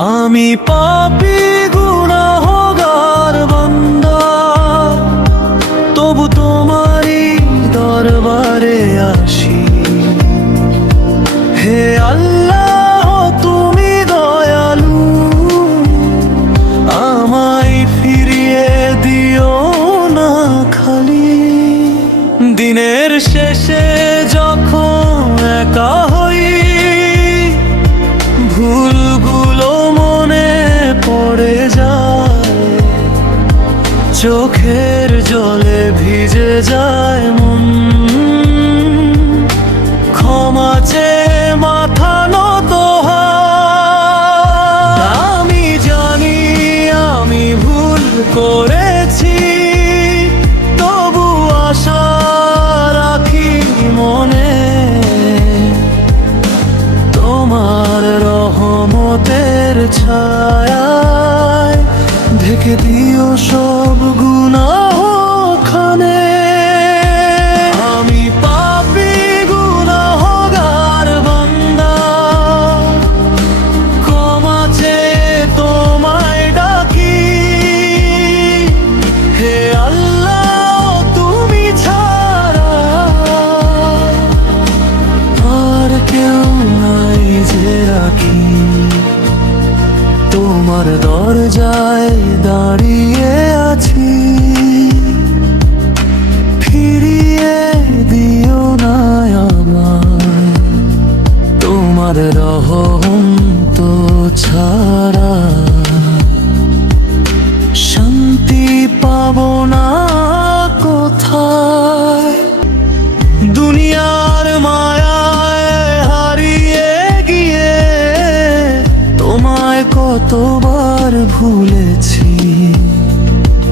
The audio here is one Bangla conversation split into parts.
আমি পাপী গুনাহগার বান্দা, তবু তোমারই দরবারে আসি। হে আল্লাহ তুমি দয়ালু, আমায় ফিরিয়ে দিও না খালি। দিনের শেষে যখন একা হই, ভুলগুলো মনে পড়ে যায়, চোখের জলে ভিজে যায় মন। ক্ষমা চেয়ে মাথা নত হয়। আমি জানি আমি ভুল করেছি, তবু আশা রাখি মনে, তোমার রহমতের ছায়ায় ঢেকে দিও সব গুনাহখানে। আমি পাপী গুনাহগার বান্দা, ক্ষমা চেয়ে তোমায় ডাকি। হে আল্লাহ তুমি ছাড়া আর কেউ নাই যে রাখি। তোমার দরজায় দাঁড়িয়ে আছি, ফিরিয়ে দিও না আমায়, তোমার রহম তো ছাড়া শান্তি পাবো না কোথায়। দুনিয়ার মায়ায় হারিয়ে গিয়ে তোমায় কতবার ভুলেছি,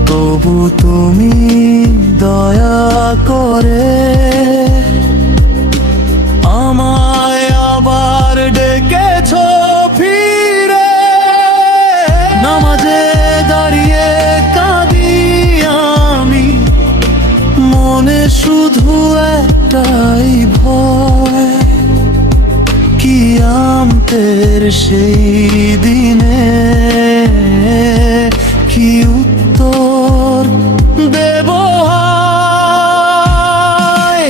তবু তুমি দয়া করে আমায় আবার ডেকেছো ফিরে। নামাজে দাঁড়িয়ে কাঁদি আমি, মনে শুধু একটাই ভয়, কিয়ামতের সেই দিনে কি উত্তর দেব।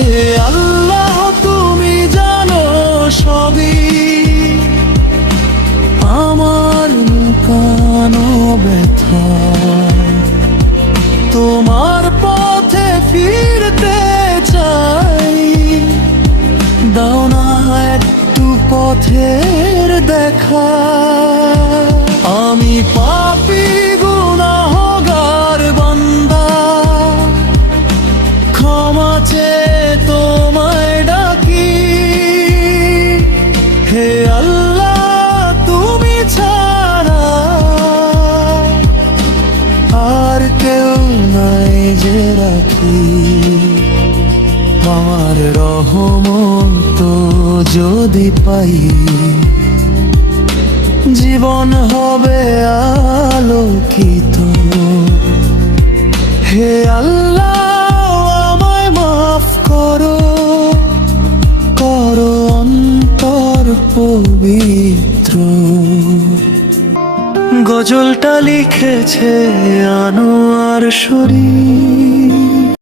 হে আল্লাহ তুমি জানো সবই, আমার লুকানো ব্যথা, তোমার পথে ফিরতে চাই, দাও না একটু পথের দেখা। আমি পাপী গুনাহগার বান্দা, ক্ষমা চেয়ে তোমায় ডাকি। হে আল্লাহ তুমি ছাড়া আর কেউ নাই যে রাখি। আমার রহমত যদি পাই, জীবন হবে আলোকিত। হে আল্লাহ আমায় মাফ করো, করো অন্তর পবিত্র। গজলটা লিখেছে আনোয়ার শরীফ।